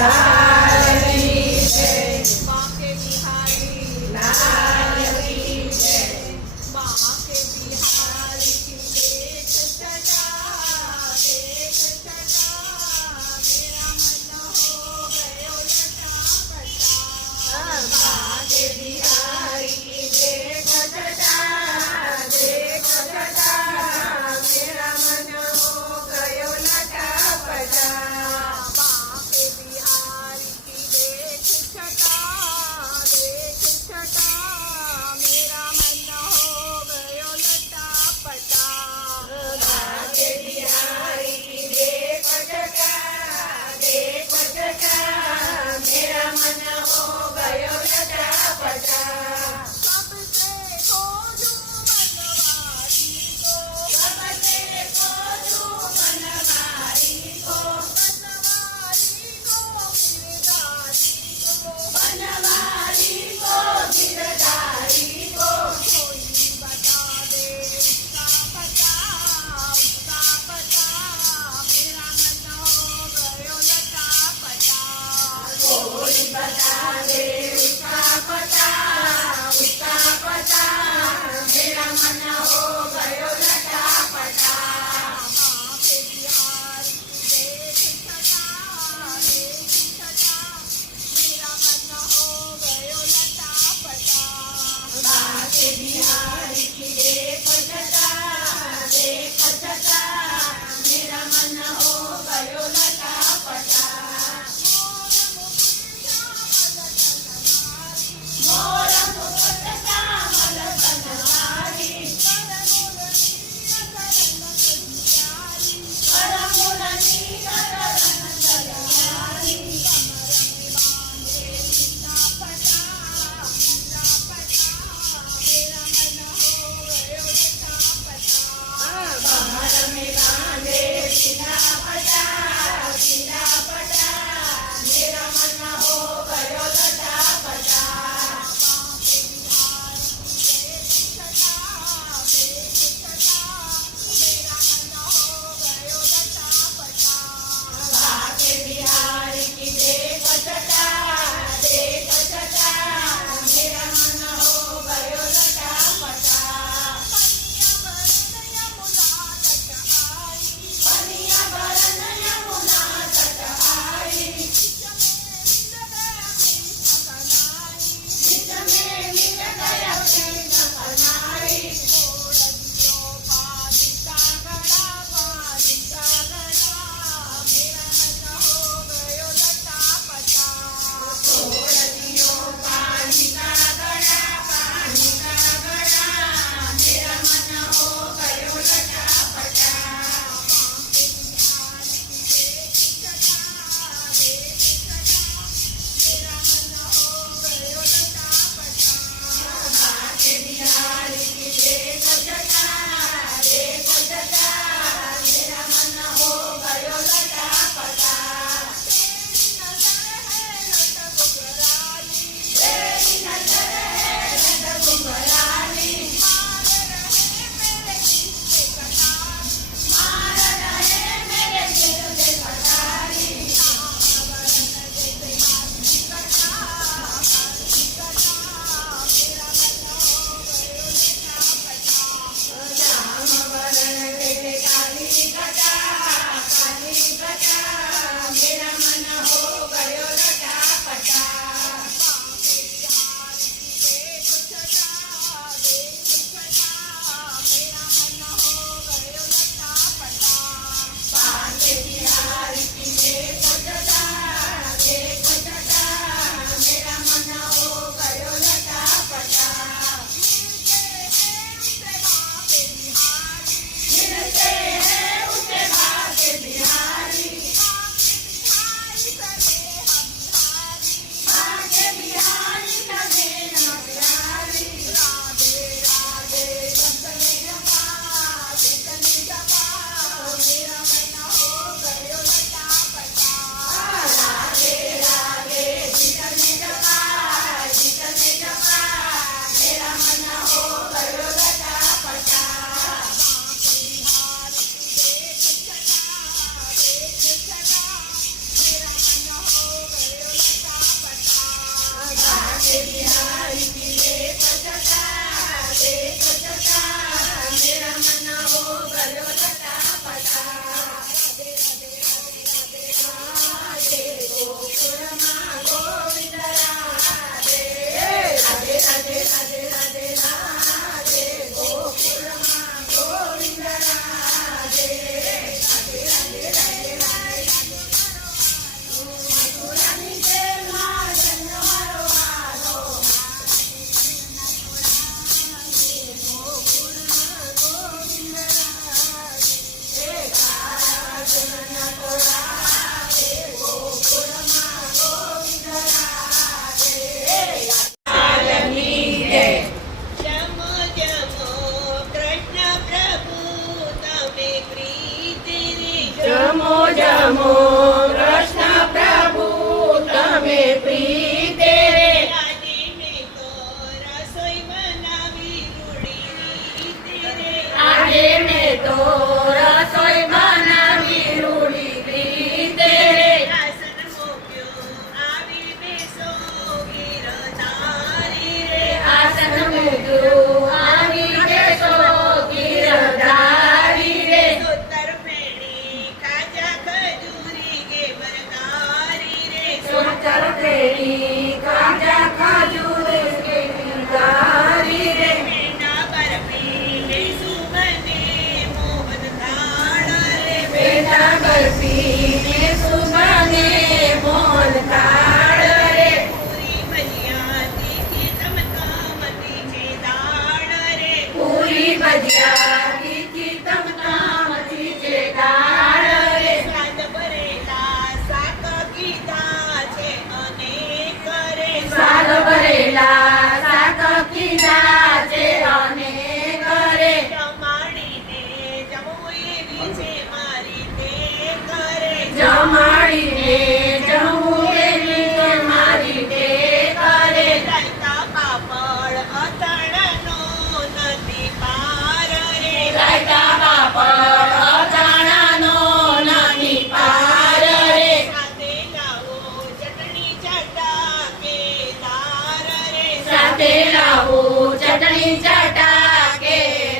લાલ કી જય, બાંકે બિહારી લાલ કી જય, બાંકે બિહારી की देख छटा मेरा मन हो गयो लटापटा बांके बिहारी की देख छटा मेरा मन हो गयो लटापटा बांके बिहारी की देख छटा मेरा मन हो गयो लटापटा बांके बिहारी की देख छटा मेरा मन हो गयो लटापटा सबसे खोजूं मनवारी को सबसे खोजूं बनवारी को बनवारी को गिरधारी बनवारी को को कोई बता दे उसका पता मेरा मन हो गयो लटापटा कोई बता दे उसका पता मेरा मन हो गयो लटापटा बांके बिहारी की देख छटा मेरा मन हो गयो लटापटा बांके बिहारी की देख छटा मेरा मन हो गयो लटापटा मोर मुकुट श्यामल बनवारी करमुरली करण तलवारी मेरा मन हो गयो मेरा मन हो गयो लटापटा राधे गोकुळમાં ગોવિંદ રાધે રાધે રાધે રાધે રાધે રાધે ગોકુળમાં ગોવિંદ રાધે રાધે રાધે રાધે રાધે મથુરાની જેલમાં જન્મ મારો આલો ગોકુળમાં ગોવિંદ રાધે કાળા જન્મ તોડાવે ગોકુળમાં ગોવિંદ રાધે લાલની જય જમો જમો કૃષ્ણ પ્રભુ તમે પ્રીતિ રે જમો જમો કૃષ્ણ પ્રભુ તમે પ્રીતે રે આજે મેં તો રસોઈ બનાવી રૂડી રીત રે આજે મેં તો રસોઈ બનાવી રૂડી પ્રીતે રે આસન મૂક્યો આવી બેસો ગિરધારી રે આસન મૂક્યું આવી બેસો ગિરધારી રે સુતર ફેણી ખાજા ખજૂરી કે બરગારી રે સુતર ફેરી કાજા ખજૂર કે ગિરધારી રે મેના બરફી ને સુગંધે મોહન થાળ રે બેટા બરફી ને સુગંધે મોહન થાળ રે પૂરી ભજીયા તીખી તમતામતી છે દાળ રે પૂરી ભજીયા તીખી તમતામતી છે દાળ રે સ્વાદ ભરેલા શાક કીધા છે અનેક રે સ્વાદ ભરેલા શાક કીધા છે અનેક રે જમાડીને જમવું એવી છે મારી તે કરે જમાડીને જમવું એવી છે મારી તે કરે રાયતા પાપડ અથાણાનો નથી પાર રે રાયતા પાપડ અથાણાનો નથી પાર રે સાથે લાવો ચટણી ચાટા કે દાર રે સાથે લાવો ચટણી ચાટા કે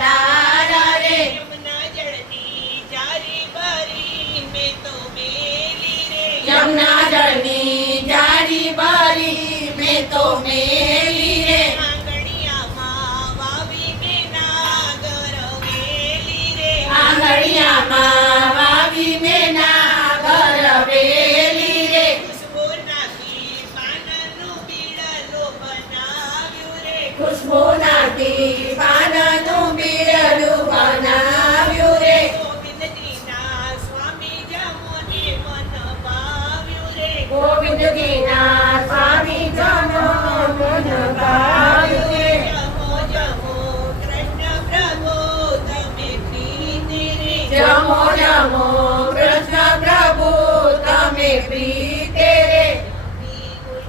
દાળ રે યમુના જળની જારી ભરી મેં તો મેલી રે યમુના જળની જારી ભરી મેં તો મેલી રે આંગણિયામાં વાવી મેં નાગર વેલી રે આંગણિયામાં વાવી મેં નાગર વેલી રે ખુશ્બુ નાખી પાનનું બીડલું બનાવ્યું રે ખુશ્બુ નાખી પાનનું બીડલું બનાવ્યું રે ગોવિંદજીના સ્વામી જમોને મન ભાવ્યું રે ગોવિંદજીના સ્વામી જનો મન ભાવ્યું રે જમો જમો કૃષ્ણ પ્રભુ તમે પ્રીતિ રે જમો જમો કૃષ્ણ પ્રભુ તમે પ્રીતે રે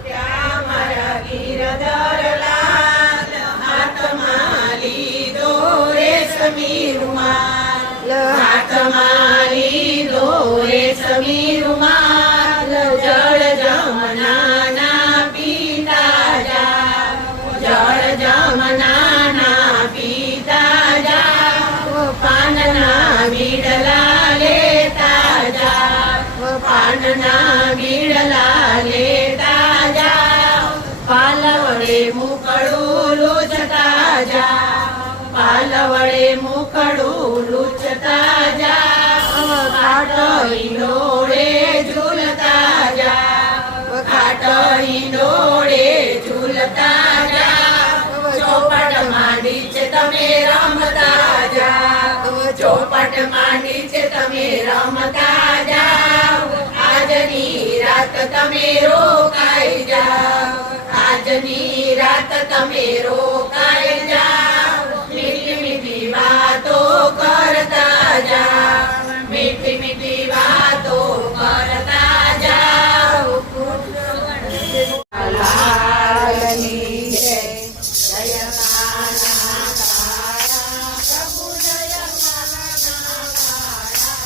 ત્યાં મારા ગિરધર લાલ હાથમાં લીધો રેશમી રૂમાલ હાથમાં લીધો રેશમી રૂમાલ જળ જમનાના પીતા જા જળ જમનાના પીતા જા પાનના બીડલા લેતા જા પાનના બીડલા લેતા જા પાલ વડે મુકડું લૂછતા જા પાલ વડે મુકડું લૂછતા જા ખાટઈ ડોળે ઝૂલતા જા ખાટઈ ડોળે ઝૂલતા જા ચોપટ માંડી છે તમે રમતા જા ચોપટ માંડી છે તમે રમતા જાઓ આજની રાત તમે રોકાઈ જાઓ આજની રાત તમે રોકાઈ જાઓ મીઠી મીઠી વાતો કરતા જાઓ મીઠી મીઠી વાતો કરતા જાઓ લાલની જય જય કાના કાળા પ્રભુ જય કાના કાળા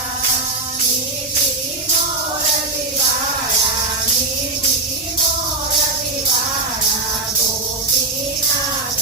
મીઠી મોરલી વાળા મીઠી મોરલી વાળા ગોપીનાથા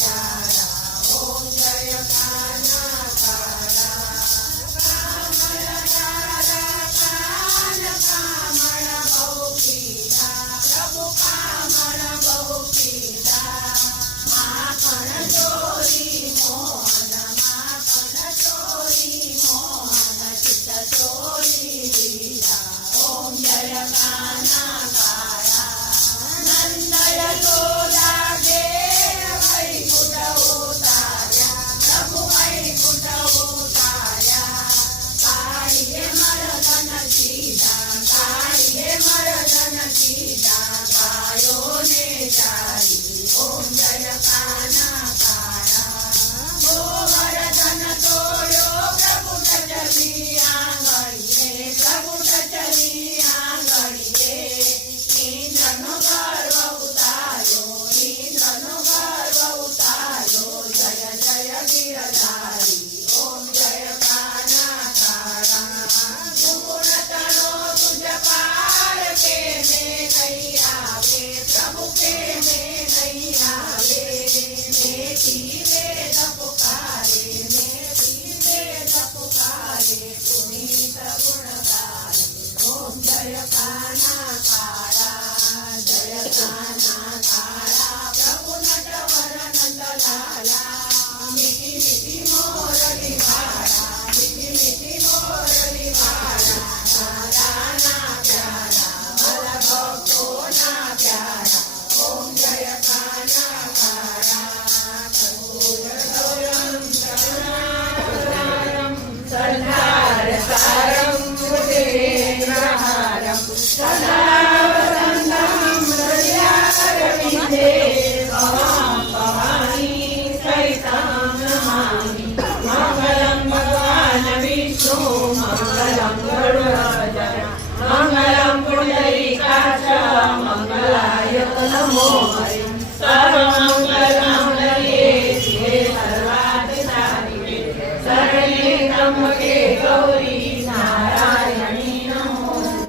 નમો હરિ સર્વમંગલ માંગલ્યે શિવે સર્વાર્થ સાધિકે શરણ્યે ત્ર્યંબકે ગૌરી